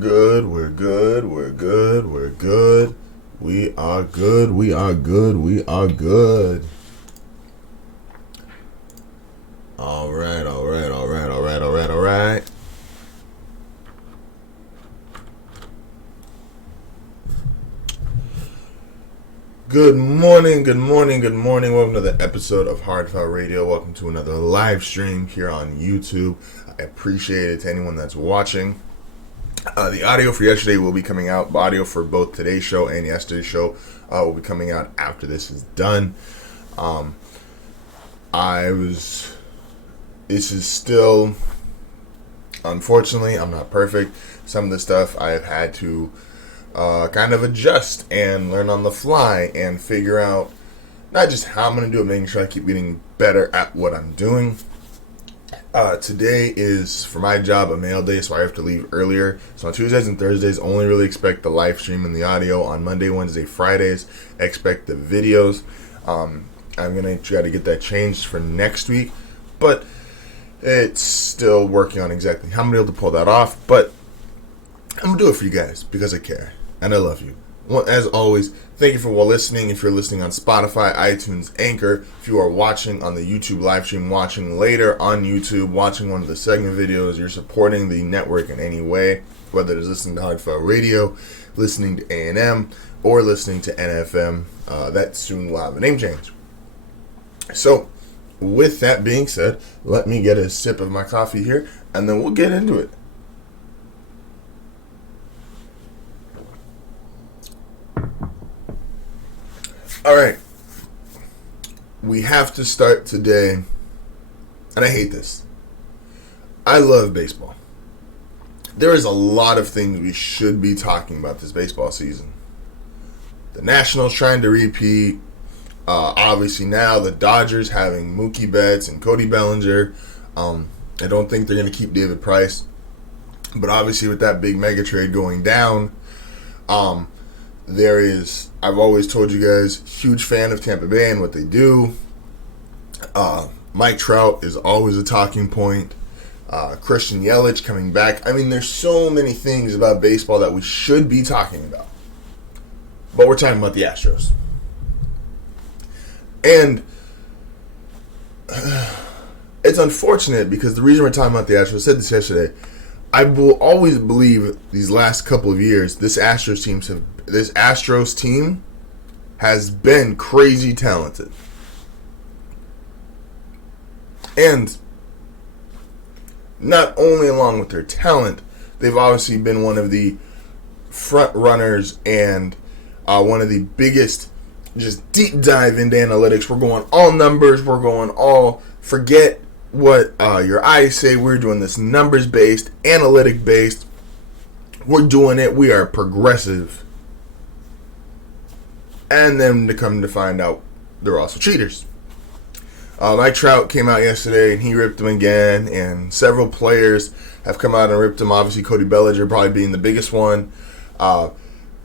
good, we're good, we're good, we're good. We are good, we are good, we are good. Alright. Good morning. Welcome to the episode of HardFoul Radio. Welcome to another live stream here on YouTube. I appreciate it to anyone that's watching. The audio for yesterday will be coming out. The audio for both today's show and yesterday's show will be coming out after this is done. This is still, unfortunately, I'm not perfect. Some of the stuff I've had to kind of adjust and learn on the fly and figure out not just how I'm going to do it, making sure I keep getting better at what I'm doing. Today is, for my job, a mail day, so I have to leave earlier. So on Tuesdays and Thursdays, only really expect the live stream and the audio. On Monday, Wednesday, Fridays, expect the videos. I'm going to try to get that changed for next week, but it's still working on exactly how I'm going to be able to pull that off. But I'm going to do it for you guys because I care and I love you. Well, as always, thank you for listening. If you're listening on Spotify, iTunes, Anchor, if you are watching on the YouTube live stream, watching later on YouTube, watching one of the segment videos, you're supporting the network in any way, whether it's listening to HardFoul Radio, listening to A&M, or listening to NFM. That soon will have a name change. So, with that being said, let me get a sip of my coffee here, and then we'll get into it. All right, we have to start today, and I hate this. I love baseball. There is a lot of things we should be talking about this baseball season. The Nationals trying to repeat. Obviously now the Dodgers having Mookie Betts and Cody Bellinger. I don't think they're going to keep David Price. But obviously with that big mega trade going down, I've always told you guys, huge fan of Tampa Bay and what they do. Mike Trout is always a talking point. Christian Yelich coming back. I mean, there's so many things about baseball that we should be talking about. But we're talking about the Astros. And it's unfortunate because the reason we're talking about the Astros, I said this yesterday, I will always believe these last couple of years, this Astros team has been crazy talented. And not only along with their talent, they've obviously been one of the front runners and one of the biggest just deep dive into analytics. We're going all numbers. We're going all, forget what your eyes say. We're doing this numbers-based, analytic-based. We're doing it. We are progressive. And then to come to find out, they're also cheaters. Mike Trout came out yesterday and he ripped them again. And several players have come out and ripped them. Obviously, Cody Bellinger probably being the biggest one.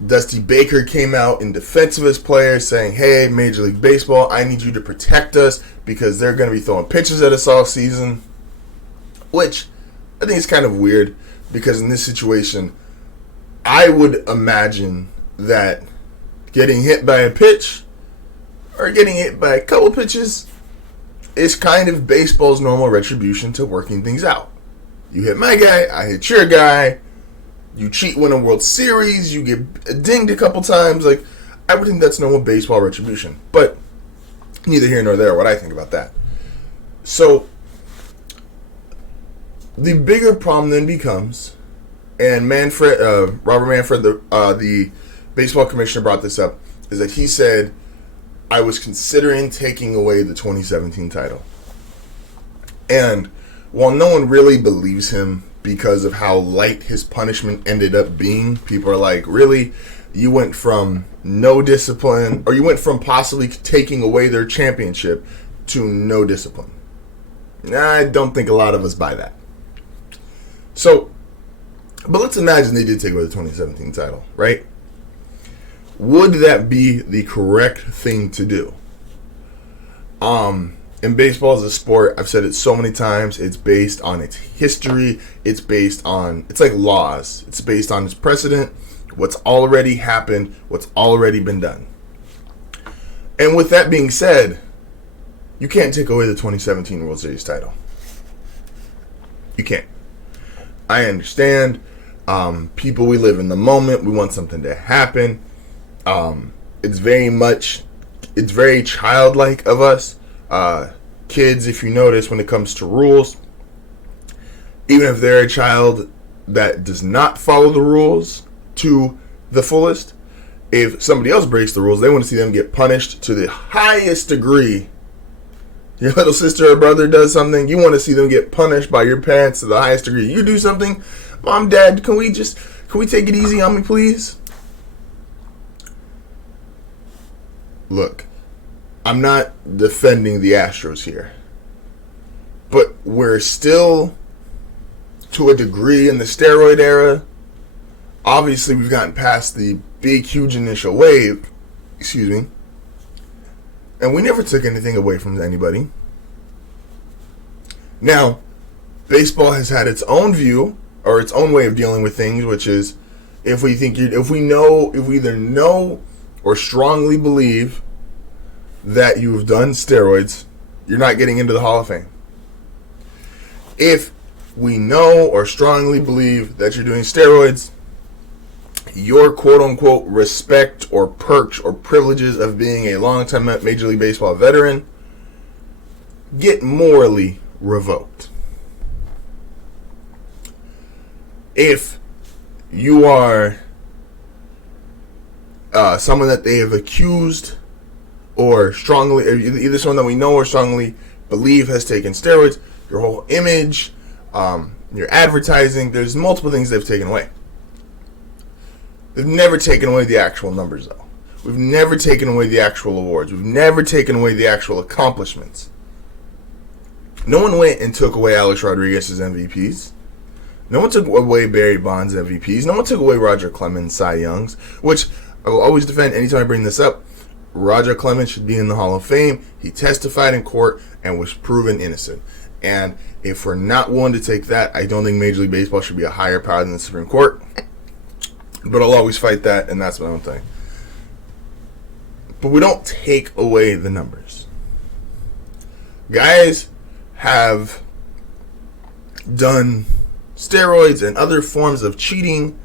Dusty Baker came out in defense of his players saying, hey, Major League Baseball, I need you to protect us because they're going to be throwing pitches at us all season. Which I think is kind of weird because in this situation, I would imagine that getting hit by a pitch or getting hit by a couple pitches is kind of baseball's normal retribution to working things out. You hit my guy, I hit your guy. You cheat, win a World Series, you get dinged a couple times. Like, I would think that's normal baseball retribution. But neither here nor there what I think about that. So, the bigger problem then becomes, and Robert Manfred, the baseball commissioner brought this up, is that he said, I was considering taking away the 2017 title. And while no one really believes him, because of how light his punishment ended up being, people are like, really? You went from no discipline, or you went from possibly taking away their championship to no discipline. I don't think a lot of us buy that. So, but let's imagine they did take away the 2017 title, right? Would that be the correct thing to do? And baseball is a sport, I've said it so many times, it's based on its history, it's like laws. It's based on its precedent, what's already happened, what's already been done. And with that being said, you can't take away the 2017 World Series title. You can't. I understand. People, we live in the moment. We want something to happen. It's very childlike of us. Kids, if you notice, when it comes to rules, even if they're a child that does not follow the rules to the fullest, if somebody else breaks the rules, they want to see them get punished to the highest degree. Your little sister or brother does something, you want to see them get punished by your parents to the highest degree. You do something, Mom, Dad, can we take it easy on me, please? Look, I'm not defending the Astros here, but we're still, to a degree, in the steroid era. Obviously, we've gotten past the big, huge initial wave, and we never took anything away from anybody. Now, baseball has had its own view, or its own way of dealing with things, which is, if we either know or strongly believe that you've done steroids, you're not getting into the Hall of Fame. If we know or strongly believe that you're doing steroids, your quote-unquote respect or perks or privileges of being a long-time Major League Baseball veteran get morally revoked. If you are someone that they have accused or either someone that we know or strongly believe has taken steroids, your whole image, your advertising, there's multiple things they've taken away. They've never taken away the actual numbers, though. We've never taken away the actual awards. We've never taken away the actual accomplishments. No one went and took away Alex Rodriguez's MVPs. No one took away Barry Bonds' MVPs. No one took away Roger Clemens' Cy Youngs, which I will always defend anytime I bring this up. Roger Clemens should be in the Hall of Fame. He testified in court and was proven innocent. And if we're not willing to take that, I don't think Major League Baseball should be a higher power than the Supreme Court. But I'll always fight that, and that's my own thing. But we don't take away the numbers. Guys have done steroids and other forms of cheating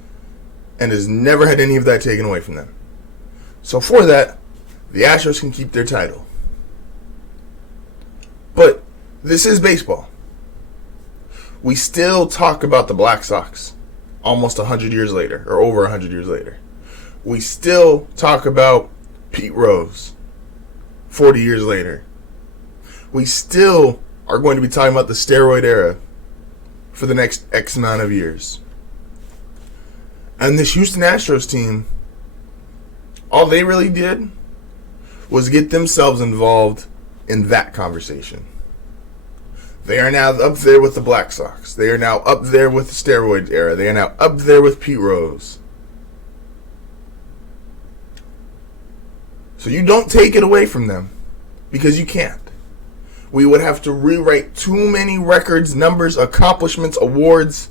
and has never had any of that taken away from them. So for that, the Astros can keep their title. But this is baseball. We still talk about the Black Sox almost 100 years later, or over 100 years later. We still talk about Pete Rose 40 years later. We still are going to be talking about the steroid era for the next X amount of years. And this Houston Astros team, all they really did was get themselves involved in that conversation. They are now up there with the Black Sox. They are now up there with the steroid era. They are now up there with Pete Rose. So you don't take it away from them, because you can't. We would have to rewrite too many records, numbers, accomplishments, awards.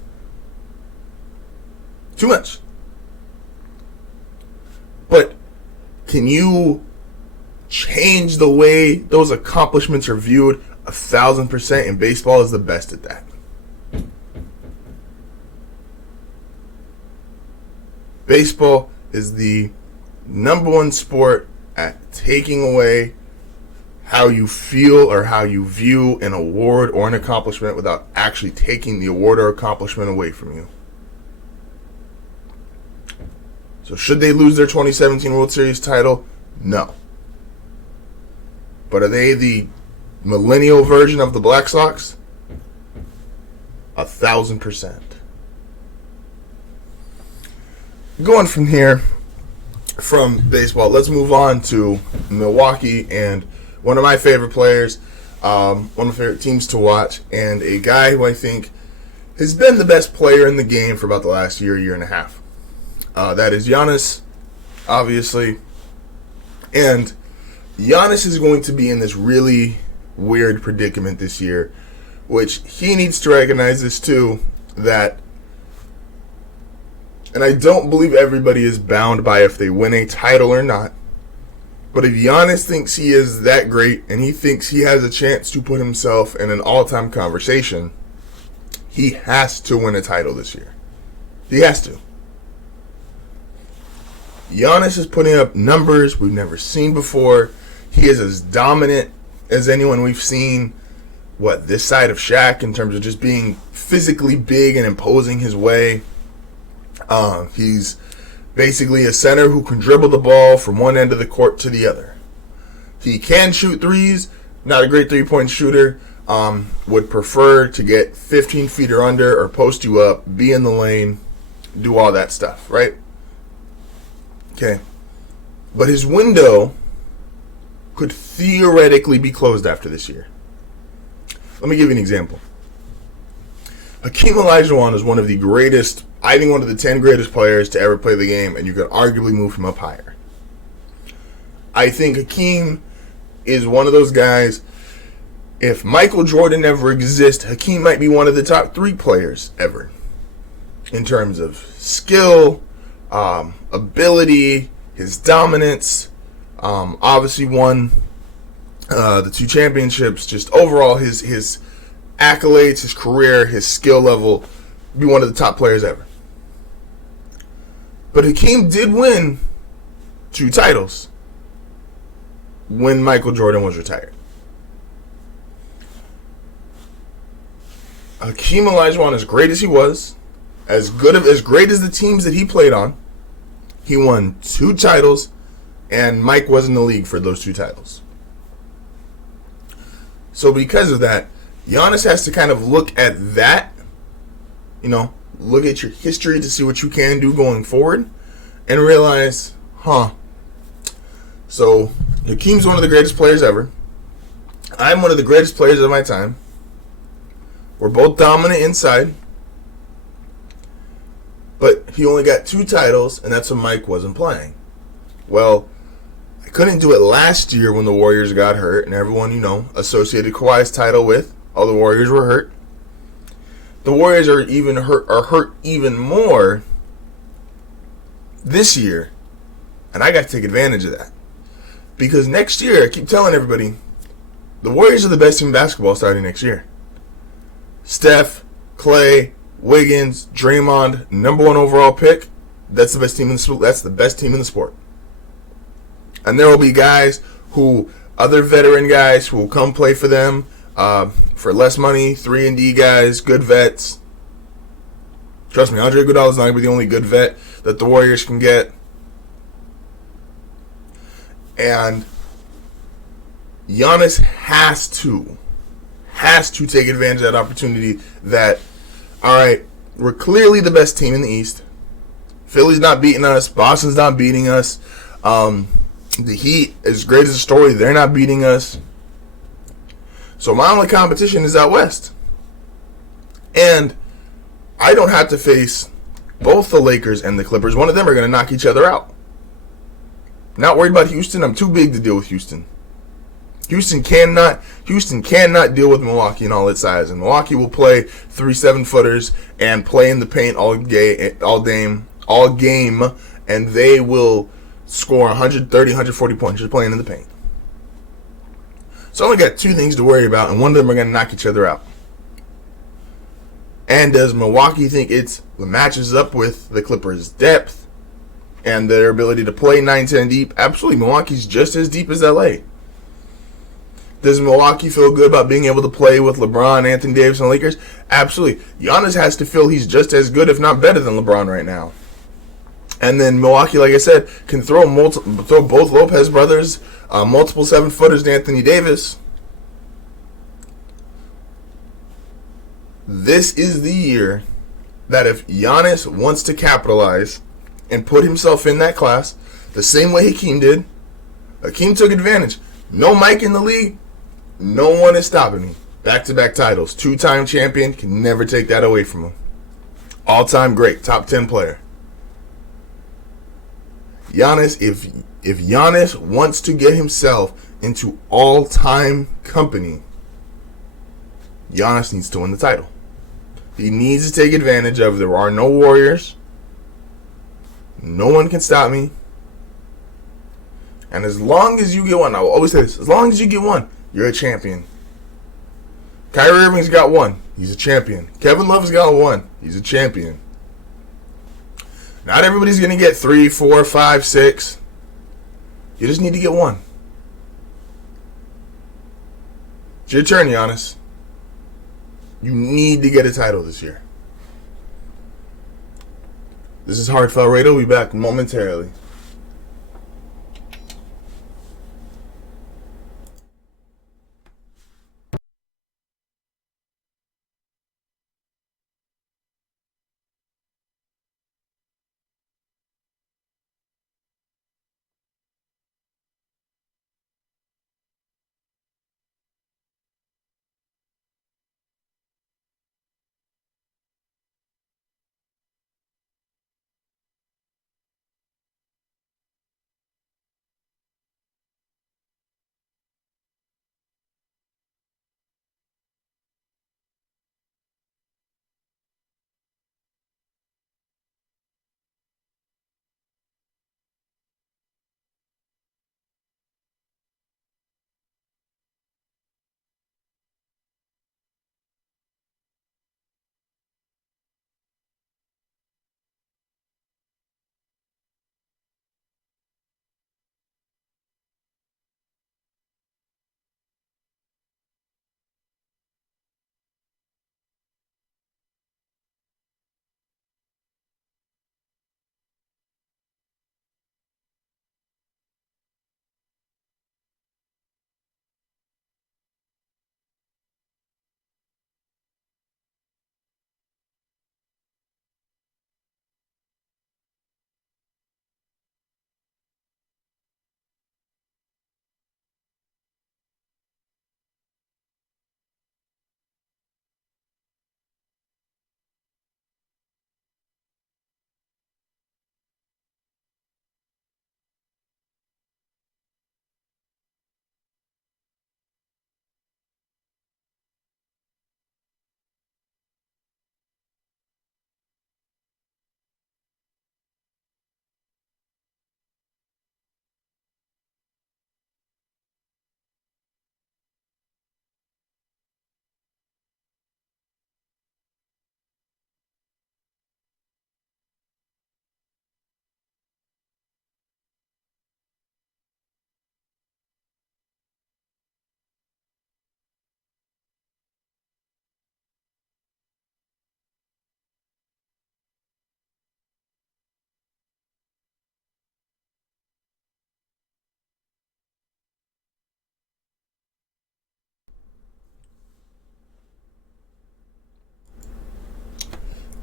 Too much. But can you change the way those accomplishments are viewed? 1,000%, and baseball is the best at that. Baseball is the number one sport at taking away how you feel or how you view an award or an accomplishment without actually taking the award or accomplishment away from you. So should they lose their 2017 World Series title? No. But are they the millennial version of the Black Sox? 1,000%. Going from here, from baseball, let's move on to Milwaukee and one of my favorite players, one of my favorite teams to watch, and a guy who I think has been the best player in the game for about the last year and a half. That is Giannis, obviously. And Giannis is going to be in this really weird predicament this year, which he needs to recognize this too, that, and I don't believe everybody is bound by if they win a title or not, but if Giannis thinks he is that great and he thinks he has a chance to put himself in an all-time conversation, he has to win a title this year. He has to. Giannis is putting up numbers we've never seen before. He is as dominant as anyone we've seen, this side of Shaq, in terms of just being physically big and imposing his way. He's basically a center who can dribble the ball from one end of the court to the other. He can shoot threes, not a great three-point shooter. Would prefer to get 15 feet or under or post you up, be in the lane, do all that stuff, right? Okay. But his window could theoretically be closed after this year. Let me give you an example. Hakeem Olajuwon is one of the greatest, I think one of the 10 greatest players to ever play the game, and you could arguably move him up higher. I think Hakeem is one of those guys, if Michael Jordan never exists, Hakeem might be one of the top 3 players ever. In terms of skill, ability, his dominance, obviously won the 2 championships, just overall his accolades, his career, his skill level, be one of the top players ever. But Hakeem did win 2 titles when Michael Jordan was retired. Hakeem Olajuwon, as great as he was, as great as the teams that he played on, he won 2 titles, and Mike was in the league for those 2 titles. So because of that, Giannis has to kind of look at that, look at your history to see what you can do going forward, and realize, so Hakeem's one of the greatest players ever. I'm one of the greatest players of my time. We're both dominant inside. But he only got 2 titles, and that's when Mike wasn't playing. Well, I couldn't do it last year when the Warriors got hurt, and everyone, associated Kawhi's title with all the Warriors were hurt. The Warriors are hurt even more this year, and I got to take advantage of that. Because next year, I keep telling everybody, the Warriors are the best team in basketball starting next year. Steph, Clay, Wiggins, Draymond, number 1 overall pick. That's the best team in the sport. And there will be guys other veteran guys who will come play for them for less money, 3-and-D guys, good vets. Trust me, Andre Iguodala's not going to be the only good vet that the Warriors can get. And Giannis has to take advantage of that opportunity that, all right, we're clearly the best team in the East. Philly's not beating us. Boston's not beating us. The Heat, as great as a story, they're not beating us. So my only competition is out west. And I don't have to face both the Lakers and the Clippers. One of them are going to knock each other out. Not worried about Houston. I'm too big to deal with Houston. Houston cannot deal with Milwaukee and all its size. And Milwaukee will play 3 7-footers and play in the paint all game, and they will score 130, 140 points just playing in the paint. So I only got 2 things to worry about, and one of them are going to knock each other out. And does Milwaukee think it matches up with the Clippers' depth and their ability to play 9-10 deep? Absolutely. Milwaukee's just as deep as LA. Does Milwaukee feel good about being able to play with LeBron, Anthony Davis, and the Lakers? Absolutely. Giannis has to feel he's just as good, if not better, than LeBron right now. And then Milwaukee, like I said, can throw both Lopez brothers, multiple 7-footers to Anthony Davis. This is the year that if Giannis wants to capitalize and put himself in that class, the same way Hakeem did, Hakeem took advantage. No Mike in the league. No one is stopping me. Back-to-back titles. 2-time champion. Can never take that away from him. All-time great. Top 10 player. Giannis, if If Giannis wants to get himself into all-time company, Giannis needs to win the title. He needs to take advantage of there are no Warriors. No one can stop me. And as long as you get one, I will always say this, as long as you get one, you're a champion. Kyrie Irving's got one. He's a champion. Kevin Love's got one. He's a champion. Not everybody's going to get 3, 4, 5, 6. You just need to get one. It's your turn, Giannis. You need to get a title this year. This is HardFoul Radio. We'll be back momentarily.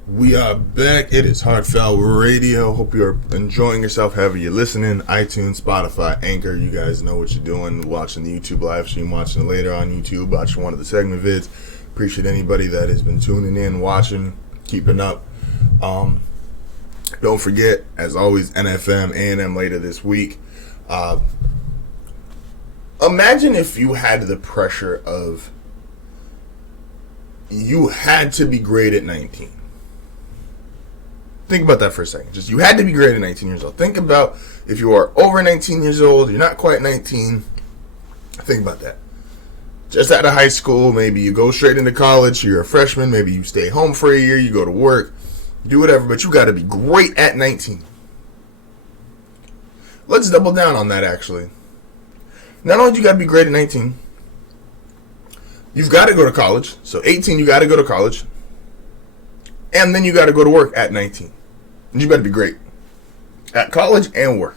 We are back. It is HardFoul Radio. Hope you're enjoying yourself, however you're listening. iTunes, Spotify, Anchor. You guys know what you're doing. Watching the YouTube live stream, watching it later on YouTube, watching one of the segment vids. Appreciate anybody that has been tuning in, watching, keeping up. Don't forget, as always, NFM, A&M later this week. Imagine if you had the pressure of you had to be great at 19. Think about that for a second. Just you had to be great at 19 years old. Think about if you are over 19 years old, you're not quite 19. Think about that. Just out of high school, maybe you go straight into college, you're a freshman, maybe you stay home for a year, you go to work, do whatever, but you got to be great at 19. Let's double down on that, actually. Not only do you got to be great at 19, you've got to go to college. So 18, you got to go to college. And then you got to go to work at 19. And you better be great at college and work.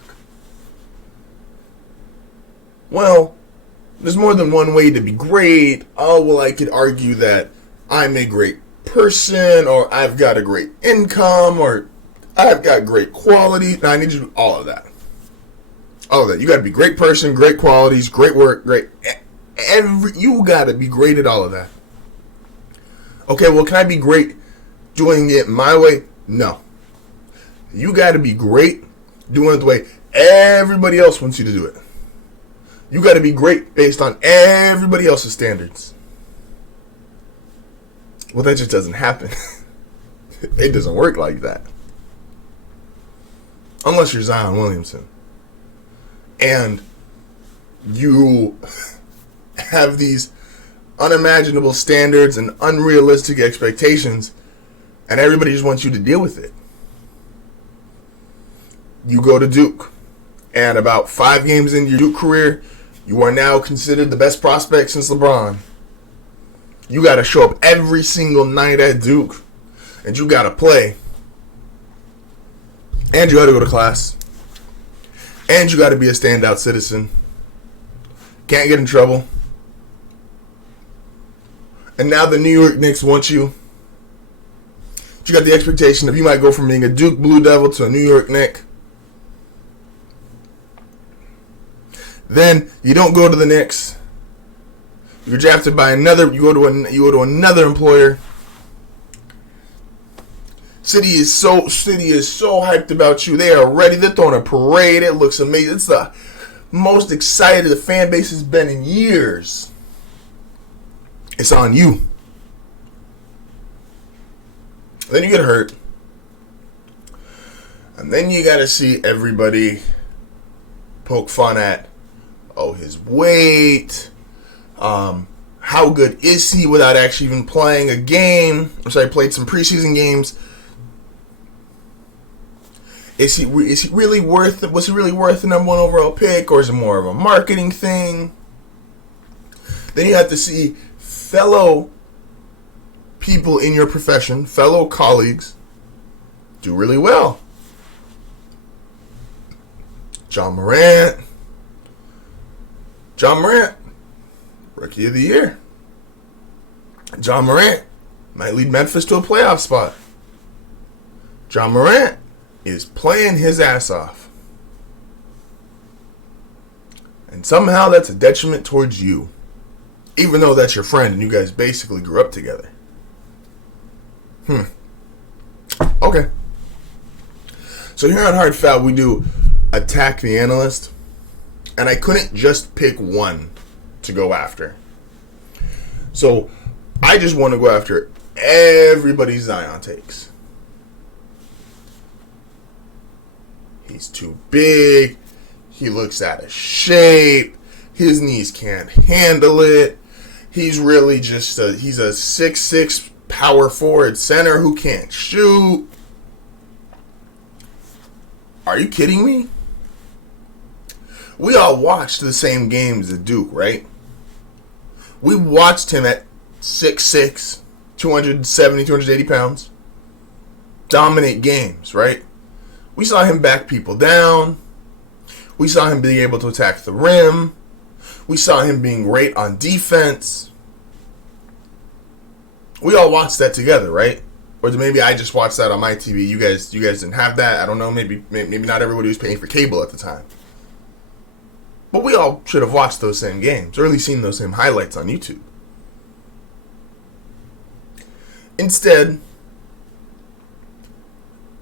Well, there's more than one way to be great. Oh, well, I could argue that I'm a great person, or I've got a great income, or I've got great quality. Now, I need you to do all of that. All of that. You got to be a great person, great qualities, great work, great. You got to be great at all of that. Okay, well, can I be great doing it my way? No. You got to be great doing it the way everybody else wants you to do it. You got to be great based on everybody else's standards. Well, that just doesn't happen. It doesn't work like that. Unless you're Zion Williamson. And you have these unimaginable standards and unrealistic expectations, and everybody just wants you to deal with it. You go to Duke, and about 5 games into your Duke career, you are now considered the best prospect since LeBron. You got to show up every single night at Duke, and you got to play. And you got to go to class. And you got to be a standout citizen. Can't get in trouble. And now the New York Knicks want you. You got the expectation that you might go from being a Duke Blue Devil to a New York Knick. Then you don't go to the Knicks. You're drafted by another. You go to another employer. City is so hyped about you. They are ready. They're throwing a parade. It looks amazing. It's the most excited the fan base has been in years. It's on you. Then you get hurt. And then you got to see everybody poke fun at, his weight. How good is he without actually even playing a game? Played some preseason games. Was he really worth the number 1 overall pick, or is it more of a marketing thing? Then you have to see fellow people in your profession, fellow colleagues, do really well. John Morant, Rookie of the Year. John Morant might lead Memphis to a playoff spot. John Morant is playing his ass off. And somehow that's a detriment towards you. Even though that's your friend and you guys basically grew up together. Okay. So here on HardFoul, we do Attack the Analyst. And I couldn't just pick one to go after. So I just want to go after everybody's Zion takes. He's too big. He looks out of shape. His knees can't handle it. He's really just he's a 6'6" power forward center who can't shoot. Are you kidding me? We all watched the same games at Duke, right? We watched him at 6'6", 270, 280 pounds. Dominate games, right? We saw him back people down. We saw him being able to attack the rim. We saw him being great on defense. We all watched that together, right? Or maybe I just watched that on my TV. You guys didn't have that. I don't know. Maybe not everybody was paying for cable at the time. But we all should have watched those same games, or at least seen those same highlights on YouTube. Instead,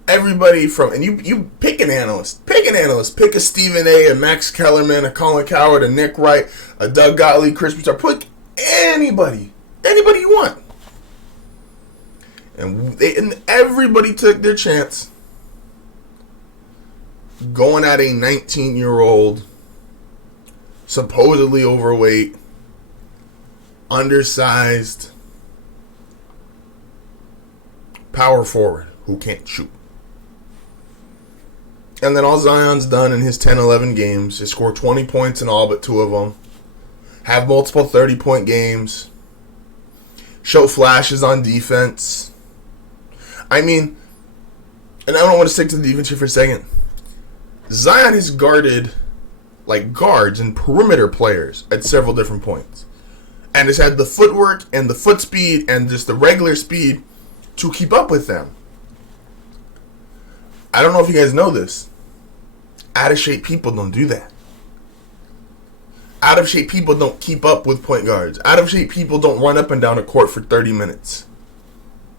everybody and you pick an analyst. Pick a Stephen A., a Max Kellerman, a Colin Cowherd, a Nick Wright, a Doug Gottlieb, Chris Broussard. Pick anybody you want. And everybody took their chance going at a 19-year-old, supposedly overweight, undersized power forward who can't shoot. And then all Zion's done in his 10-11 games is score 20 points in all but 2 of them, have multiple 30-point games, show flashes on defense. I mean, and I don't want to stick to the defense here for a second. Zion has guarded like guards and perimeter players at several different points, and has had the footwork and the foot speed and just the regular speed to keep up with them. I don't know if you guys know this. Out of shape people don't do that. Out of shape people don't keep up with point guards. Out of shape people don't run up and down a court for 30 minutes.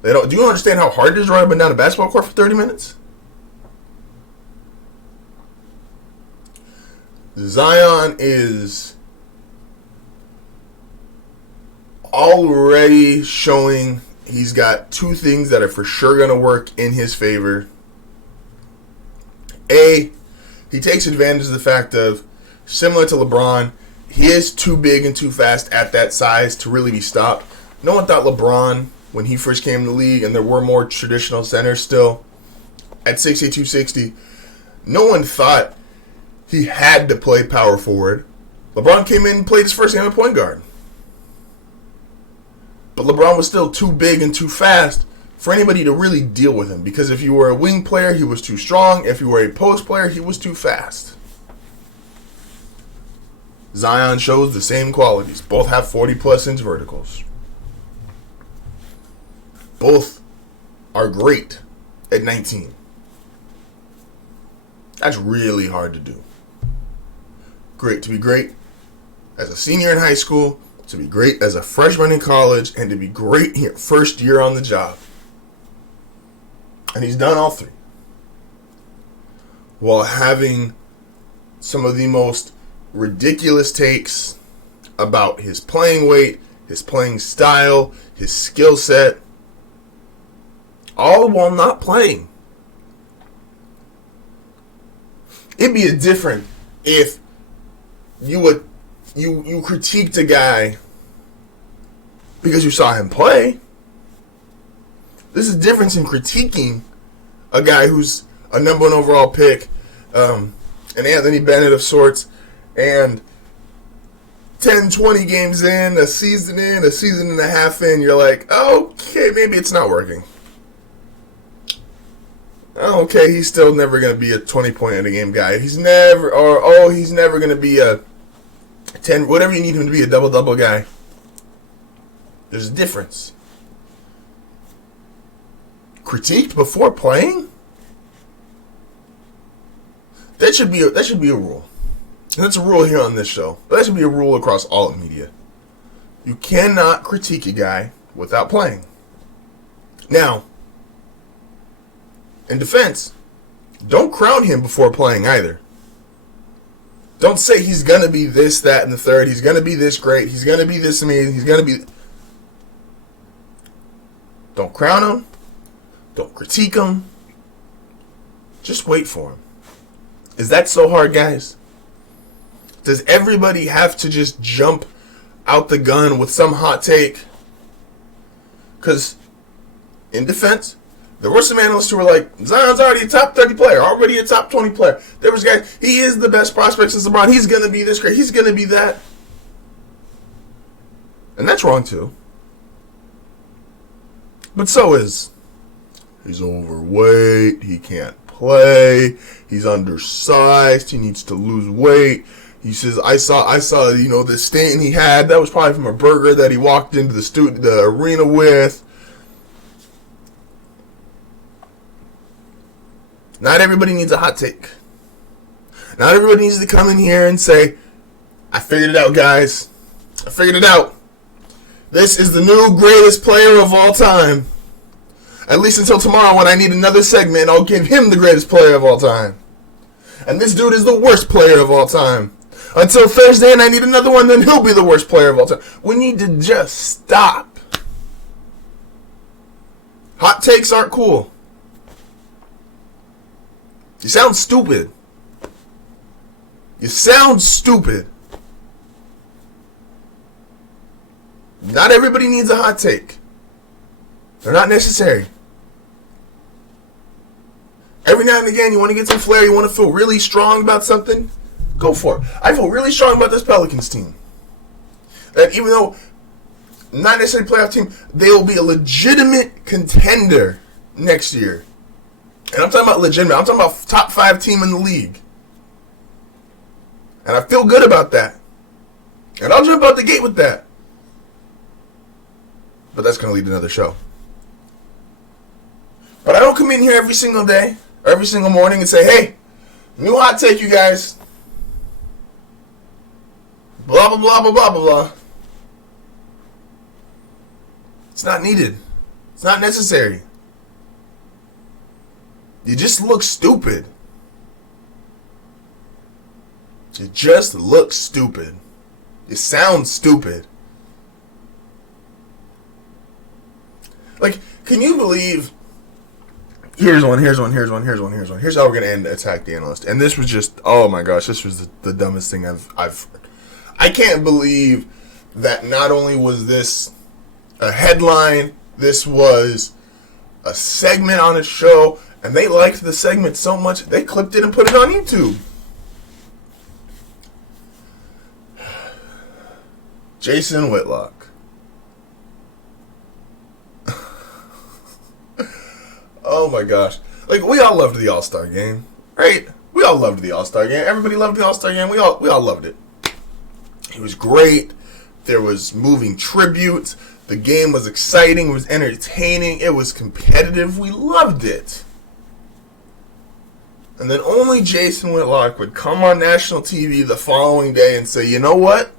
They don't. Do you understand how hard it is to run up and down a basketball court for 30 minutes? Zion is already showing he's got two things that are for sure going to work in his favor. A, he takes advantage of the fact of, similar to LeBron, he is too big and too fast at that size to really be stopped. No one thought LeBron, when he first came to the league, and there were more traditional centers still, at 6'8", 260, no one thought he had to play power forward. LeBron came in and played his first game at point guard. But LeBron was still too big and too fast for anybody to really deal with him. Because if you were a wing player, he was too strong. If you were a post player, he was too fast. Zion shows the same qualities. Both have 40-plus inch verticals. Both are great at 19. That's really hard to do. Great to be great as a senior in high school, to be great as a freshman in college, and to be great in your first year on the job. And he's done all three, while having some of the most ridiculous takes about his playing weight, his playing style, his skill set, all while not playing. It'd be different if you critiqued a guy because you saw him play. There's a difference in critiquing a guy who's a number one overall pick, an Anthony Bennett of sorts, and 10, 20 games in, a season and a half in, you're like, okay, maybe it's not working. Okay, he's still never going to be a 20-point-in-a-game guy. He's never going to be a 10, whatever you need him to be, a double-double guy. There's a difference. Critiqued before playing? That should be a rule. And that's a rule here on this show. But that should be a rule across all of media. You cannot critique a guy without playing. Now, in defense, don't crown him before playing either. Don't say he's going to be this, that, and the third. He's going to be this great. He's going to be this amazing. He's going to be... Don't crown him. Don't critique him. Just wait for him. Is that so hard, guys? Does everybody have to just jump out the gun with some hot take? Because in defense, there were some analysts who were like, Zion's already a top 30 player, already a top 20 player. There was guys, he is the best prospect since LeBron. He's going to be this great. He's going to be that. And that's wrong, too. But so is, he's overweight, he can't play, he's undersized, he needs to lose weight. He says, I saw, the stain he had, that was probably from a burger that he walked into the arena with. Not everybody needs a hot take. Not everybody needs to come in here and say, I figured it out, guys. I figured it out. This is the new greatest player of all time. At least until tomorrow when I need another segment, I'll give him the greatest player of all time. And this dude is the worst player of all time. Until Thursday and I need another one, then he'll be the worst player of all time. We need to just stop. Hot takes aren't cool. You sound stupid. You sound stupid. Not everybody needs a hot take. They're not necessary. Every now and again, you want to get some flair, you want to feel really strong about something, go for it. I feel really strong about this Pelicans team. That even though not necessarily a playoff team, they will be a legitimate contender next year. And I'm talking about legitimate. I'm talking about top 5 team in the league. And I feel good about that. And I'll jump out the gate with that. But that's going to lead to another show. But I don't come in here every single day, or every single morning and say, hey, new hot take, you guys. Blah, blah, blah, blah, blah, blah, blah. It's not needed. It's not necessary. You just look stupid. You just look stupid. You sound stupid. Like, can you believe? Here's one. Here's how we're gonna end Attack the Analyst. And this was just, oh my gosh, this was the dumbest thing I've. I can't believe that not only was this a headline, this was a segment on a show, and they liked the segment so much they clipped it and put it on YouTube. Jason Whitlock. Oh my gosh. Like, we all loved the All-Star game, right? We all loved the All-Star game. Everybody loved the All-Star game. We all loved it. It was great. There was moving tributes. The game was exciting. It was entertaining. It was competitive. We loved it. And then only Jason Whitlock would come on national TV the following day and say, you know what?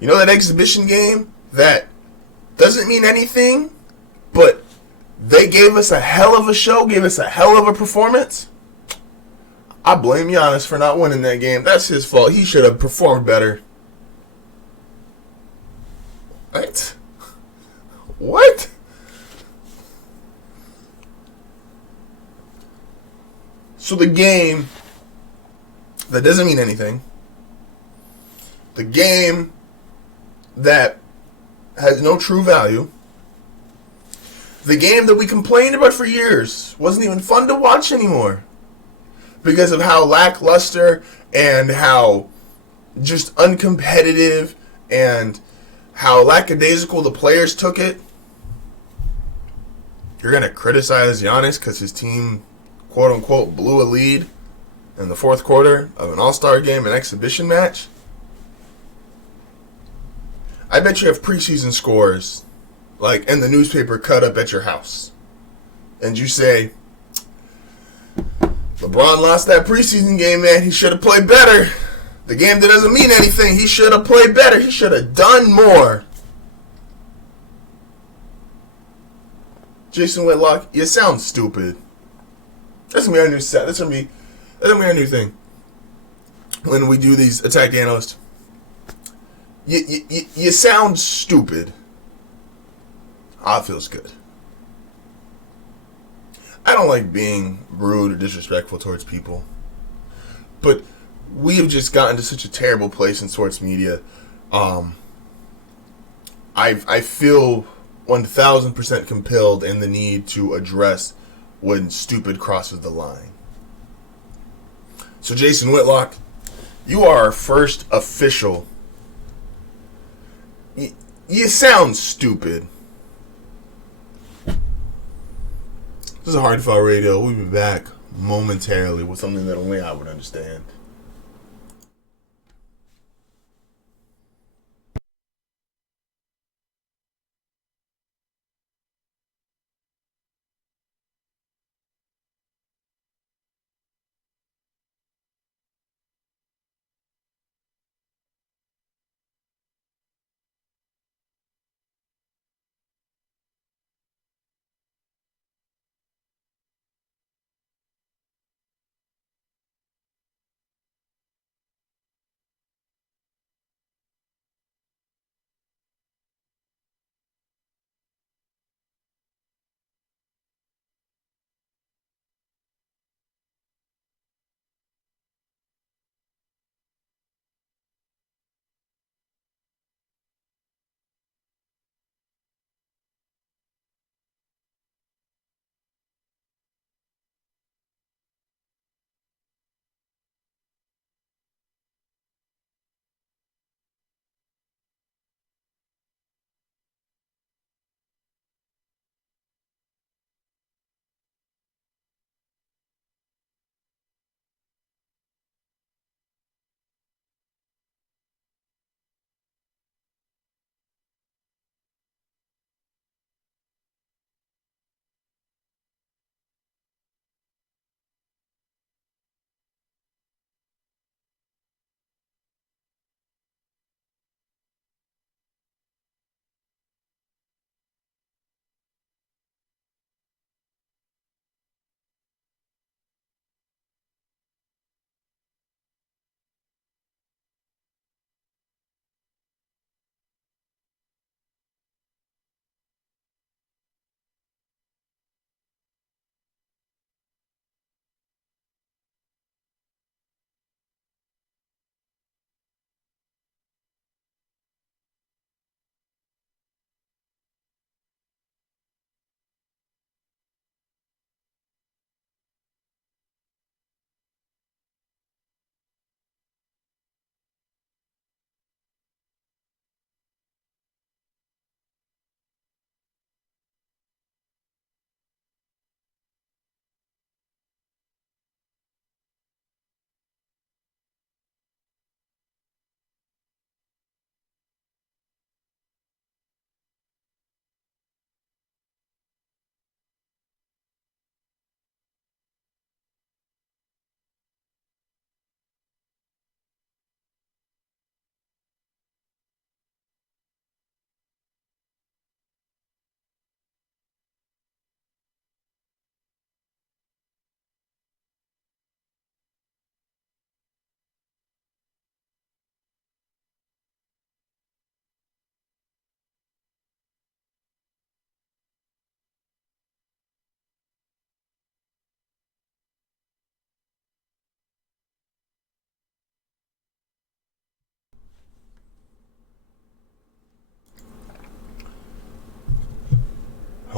You know that exhibition game that doesn't mean anything, but they gave us a hell of a show, gave us a hell of a performance? I blame Giannis for not winning that game. That's his fault. He should have performed better. What? What? So the game that doesn't mean anything, the game that has no true value, the game that we complained about for years wasn't even fun to watch anymore because of how lackluster and how just uncompetitive and how lackadaisical the players took it. You're going to criticize Giannis because his team, quote-unquote, blew a lead in the fourth quarter of an All-Star game, an exhibition match? I bet you have preseason scores, like, in the newspaper cut up at your house. And you say, LeBron lost that preseason game, man. He should have played better. The game that doesn't mean anything, he should have played better. He should have done more. Jason Whitlock, you sound stupid. That's gonna be our new set. That's gonna be our new thing. When we do these Attack the Analyst. You sound stupid. Ah, it feels good. I don't like being rude or disrespectful towards people. But we have just gotten to such a terrible place in sports media. I feel 1,000% compelled in the need to address when stupid crosses the line. So Jason Whitlock, you are our first official. You sound stupid. This is HardFoul Radio. We'll be back momentarily with something that only I would understand.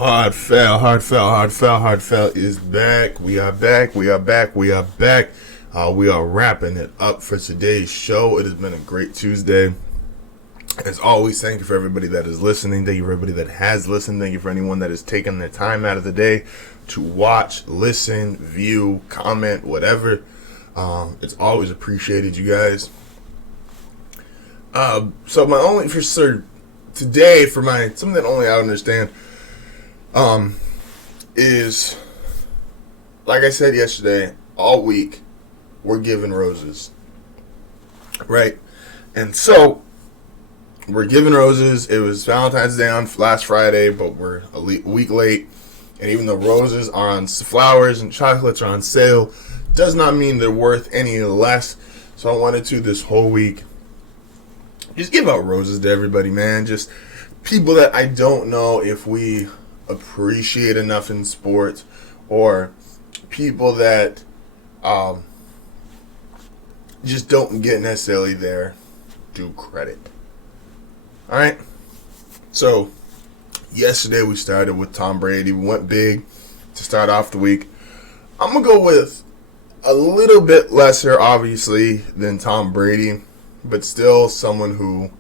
Hard Fail is back. We are back. We are wrapping it up for today's show. It has been a great Tuesday. As always, thank you for everybody that is listening. Thank you for everybody that has listened. Thank you for anyone that has taken their time out of the day to watch, listen, view, comment, whatever. It's always appreciated, you guys. So my only today for something that only I understand is, like I said yesterday, all week we're giving roses, right? And so we're giving roses. It was Valentine's Day on last Friday, but we're a week late. And even though roses are on flowers and chocolates are on sale, does not mean they're worth any less. So I wanted to this whole week just give out roses to everybody, man. Just people that I don't know if we appreciate enough in sports, or people that just don't get necessarily their due credit. All right. So yesterday we started with Tom Brady. We went big to start off the week. I'm going to go with a little bit lesser, obviously, than Tom Brady, but still someone who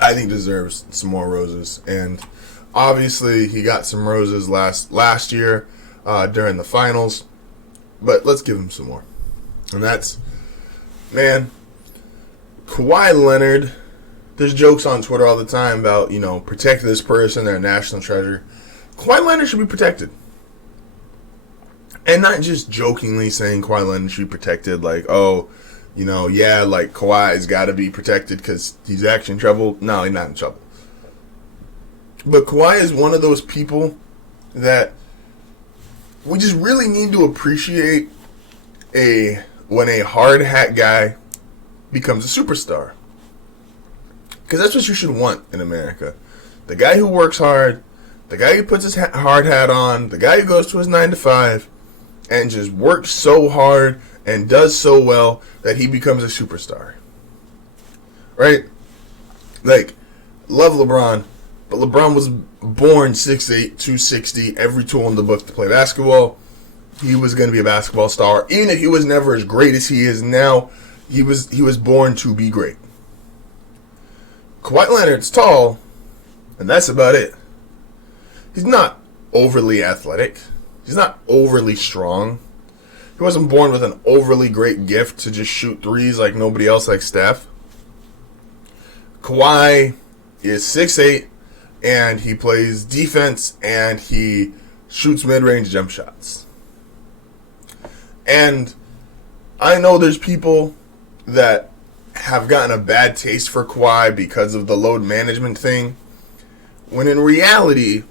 I think deserves some more roses. And obviously he got some roses last year during the finals, but let's give him some more. And that's, man, Kawhi Leonard. There's jokes on Twitter all the time about, protect this person, they're a national treasure. Kawhi Leonard should be protected. And not just jokingly saying Kawhi Leonard should be protected, like, like Kawhi's got to be protected because he's actually in trouble. No, he's not in trouble. But Kawhi is one of those people that we just really need to appreciate when a hard hat guy becomes a superstar. Because that's what you should want in America. The guy who works hard, the guy who puts his hard hat on, the guy who goes to his 9 to 5 and just works so hard and does so well that he becomes a superstar. Right? Like, love LeBron, but LeBron was born 6'8", 260, every tool in the book to play basketball. He was going to be a basketball star. Even if he was never as great as he is now, he was born to be great. Kawhi Leonard's tall, and that's about it. He's not overly athletic. He's not overly strong. He wasn't born with an overly great gift to just shoot threes like nobody else, like Steph. Kawhi is 6'8", and he plays defense, and he shoots mid-range jump shots. And I know there's people that have gotten a bad taste for Kawhi because of the load management thing, when in reality,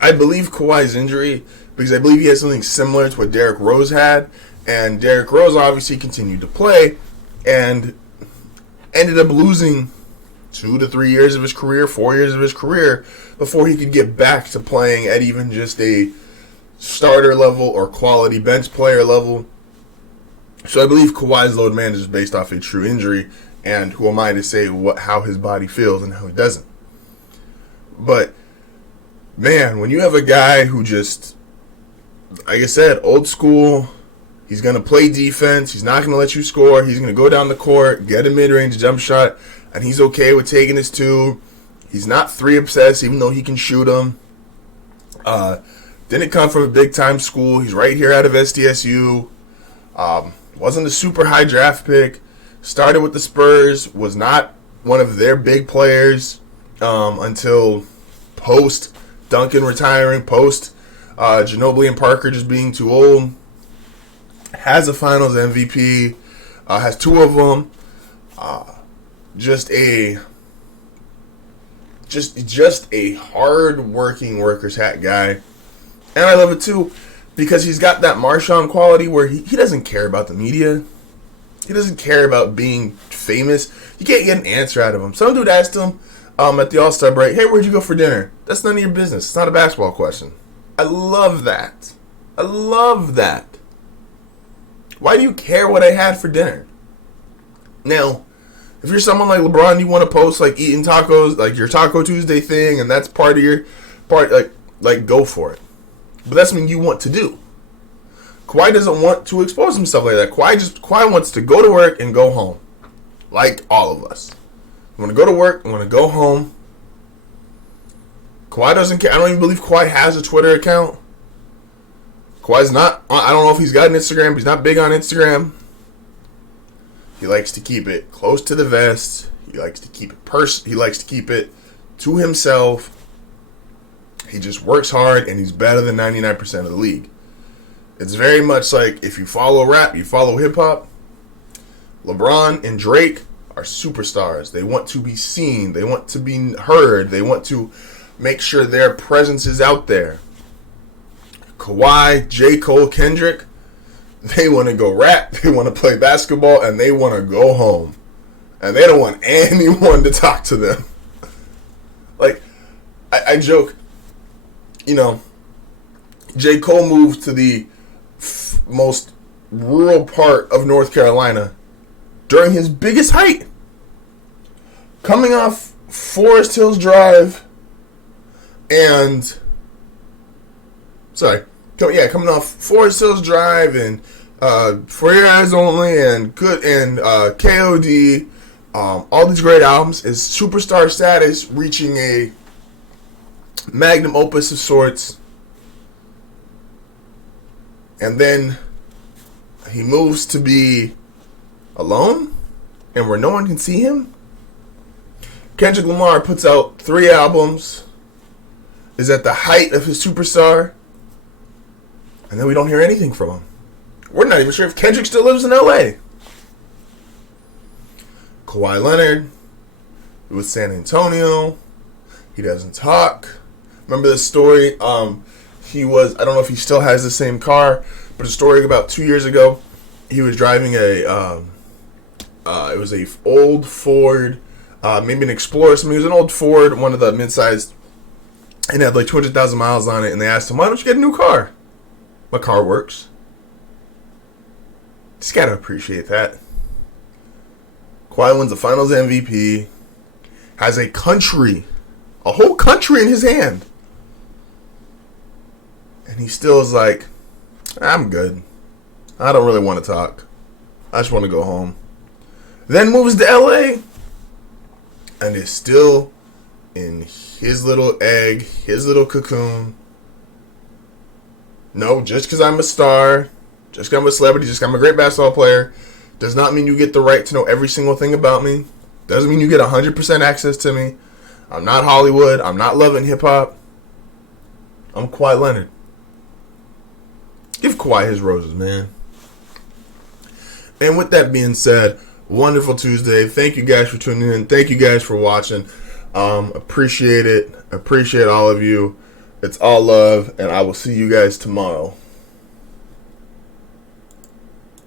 I believe Kawhi's injury, because I believe he has something similar to what Derrick Rose had, and Derrick Rose obviously continued to play and ended up losing 2 to 3 years of his career, 4 years of his career, before he could get back to playing at even just a starter level or quality bench player level. So I believe Kawhi's load management is based off a true injury, and who am I to say how his body feels and how he doesn't. But, man, when you have a guy who just, like I said, old school, he's going to play defense, he's not going to let you score, he's going to go down the court, get a mid-range jump shot, and he's okay with taking his two. He's not three obsessed, even though he can shoot them. Didn't come from a big-time school. He's right here out of SDSU. Wasn't a super high draft pick. Started with the Spurs. Was not one of their big players until post Duncan retiring, post Ginobili and Parker just being too old. Has a Finals MVP. Has 2 of them. Just a hard-working worker's hat guy. And I love it too, because he's got that Marshawn quality where he doesn't care about the media. He doesn't care about being famous. You can't get an answer out of him. Some dude asked him at the All-Star break, hey, where'd you go for dinner? That's none of your business. It's not a basketball question. I love that. I love that. Why do you care what I had for dinner? Now, If you're someone like LeBron, you want to post like eating tacos, like your Taco Tuesday thing, and that's part of your part, like go for it. But that's something you want to do. Kawhi doesn't want to expose himself like that. Kawhi wants to go to work and go home, like all of us. I want to go to work. I want to go home. Kawhi doesn't care. I don't even believe Kawhi has a Twitter account. Kawhi's not. I don't know if he's got an Instagram. But he's not big on Instagram. He likes to keep it close to the vest. He likes to keep it He likes to keep it to himself. He just works hard, and he's better than 99% of the league. It's very much like if you follow rap, you follow hip-hop. LeBron and Drake are superstars. They want to be seen. They want to be heard. They want to make sure their presence is out there. Kawhi, J. Cole, Kendrick, they want to go rap, they want to play basketball, and they want to go home. And they don't want anyone to talk to them. Like, I joke, J. Cole moved to the most rural part of North Carolina during his biggest height. Coming off Forest Hills Drive and... coming off Forest Hills Drive and For Your Eyes Only and KOD, all these great albums, is superstar status, reaching a magnum opus of sorts, and then he moves to be alone and where no one can see him. Kendrick Lamar puts out 3 albums, is at the height of his superstar, and then we don't hear anything from him. We're not even sure if Kendrick still lives in L.A. Kawhi Leonard with San Antonio. He doesn't talk. Remember this story? He was, I don't know if he still has the same car, but a story about 2 years ago, he was driving it was a old Ford, maybe an Explorer, something. It was an old Ford, one of the mid-sized, and it had like 200,000 miles on it, and they asked him, why don't you get a new car? My car works. Just gotta appreciate that. Kawhi wins the Finals MVP. Has a whole country in his hand. And he still is like, I'm good. I don't really want to talk. I just want to go home. Then moves to LA. And is still in his little egg, his little cocoon. No, just because I'm a star, just because I'm a celebrity, just because I'm a great basketball player, does not mean you get the right to know every single thing about me. Doesn't mean you get 100% access to me. I'm not Hollywood. I'm not Love and Hip Hop. I'm Kawhi Leonard. Give Kawhi his roses, man. And with that being said, wonderful Tuesday. Thank you guys for tuning in. Thank you guys for watching. Appreciate it. Appreciate all of you. It's all love, and I will see you guys tomorrow.